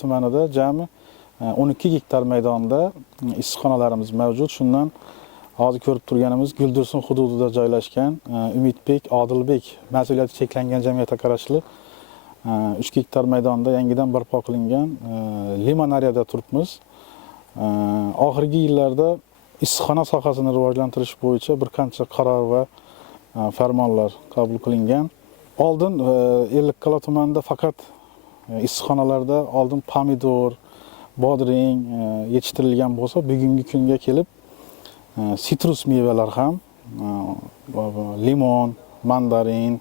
tumanida jami 12 gektar maydonda issiqxonalarimiz mavjud. Shundan hozir ko'rib turganimiz Guldirsun hududida joylashgan Umidbek, Odilbek mas'uliyati cheklangan jamiyatga qarashli 3 gektar maydonda yangidan barpo qilingan limonariyada turibmiz. Oxirgi yillarda issiqxona sohasini rivojlantirish bo'yicha bir qancha qaror va farmonlar qabul qilingan. Oldin Ellikqal'a tumanida faqat issiqxonalarda oldin pomidor, bodring yetishtirilgan bo'lsa, bugungi kunga kelib sitrus mevalar ham, limon, mandarin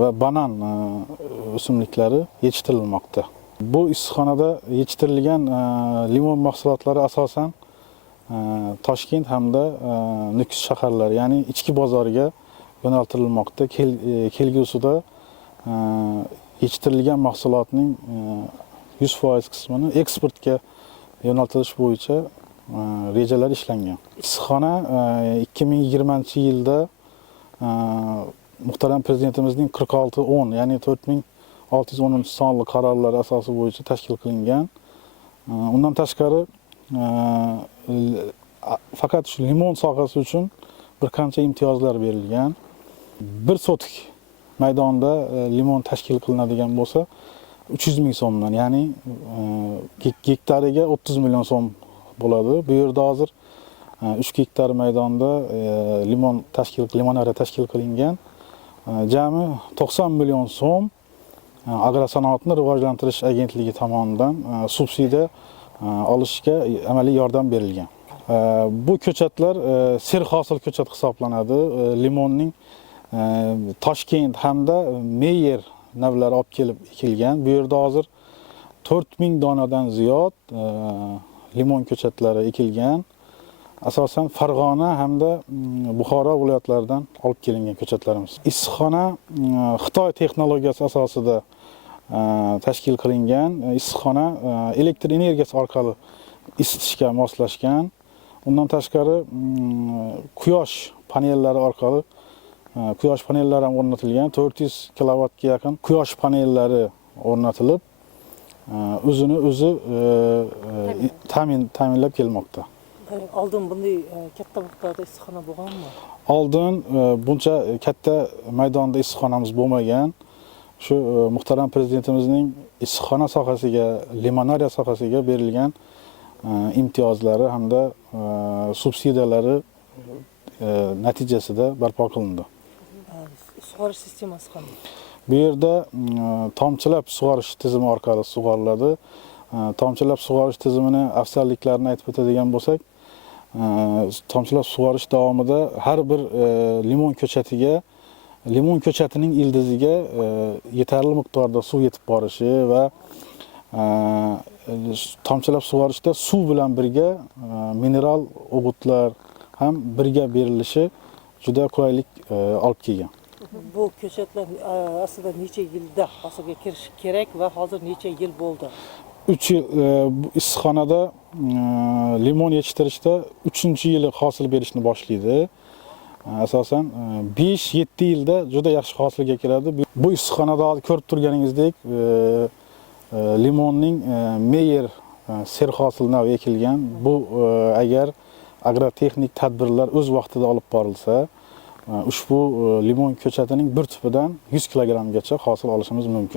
va banan o'simliklari yetishtirilmoqda. Bu issiqxonada yetishtirilgan limon mahsulotlari asosan Toshkent hamda Nukus shaharlari, ya'ni ichki bozorga yo'naltirilmoqda. Kelgusida yetishtirilgan mahsulotning 100% qismini eksportga yo'naltirish bo'yicha rejalar ishlangan. Issiqxona 2020-yilda muhtaram prezidentimizning 4610, ya'ni 4610-sonli qarorlar asosi bo'yicha tashkil qilingan. Undan tashqari faqat shu limon sohasi uchun bir qancha imtiyozlar berilgan. 1 sotik maydonda limon tashkil qilinadigan bo'lsa 300 ming so'mdan, ya'ni gektariga 30 million so'm bo'ladi. Bu yerda hozir 3 gektar maydonda limonariya tashkil qilingan. Jami 90 million so'm agrosanoatni rivojlantirish agentligi tomonidan subsidiya olishga amaliy yordam berilgan. Bu ko'chatlar serhosil ko'chat hisoblanadi. Limonning Toshkent hamda Meyer navlari olib kelib ekilgan. Bu yerda hozir 4000 donadan ziyod limon ko'chatlari ekilgan. Asosan Farg'ona hamda Buxoro viloyatlaridan olib kelingan ko'chatlarimiz. Issiqxona Xitoy texnologiyasi asosida tashkil qilingan. Issiqxona elektr energiyasi orqali isitishga moslashgan. Undan tashqari quyosh panellari orqali quyosh panellari ham o'rnatilgan. 400 kilovatga yaqin quyosh panellari o'rnatilib, o'zini o'zi ta'minlab kelmoqda. Oldin bunday katta miqdorda issiqxona bo'lganmi? Oldin buncha katta maydonda issiqxonamiz bo'lmagan. Shu muhtaram prezidentimizning issiqxona sohasiga, limonariya sohasiga berilgan imtiyozlari hamda subsidiyalari natijasida barpo qilindi. Sug'orish sistemasi qanday? Bu yerda tomchilab sug'orish tizimi orqali sug'oriladi. Tomchilab sug'orish tizimini afzalliklarini aytib o'tadigan bo'lsak, tomchilab sug'orish davomida har bir limon ko'chatiga, limon ko'chatining ildiziga yetarli miqdorda suv yetib borishi va tomchilab sug'orishda suv bilan birga mineral o'g'itlar ham birga berilishi juda qulaylik olib kelgan. Bu ko'chatlar aslida necha yilda hosilga kirishi kerak va hozir necha yil bo'ldi? 3 yil issiqxonada limon yetishtirishda 3-yili hosil berishni boshlaydi. Asosan 5-7 yilda juda yaxshi hosilga kiradi. Bu issiqxonada ko'rib turganingizdek limonning Meyer serhosil navi ekilgan. Bu agar agrotexnik tadbirlar o'z vaqtida olib borilsa, ushbu limon ko'chatining bir tupidan 100 kilogrammgacha hosil olishimiz mumkin.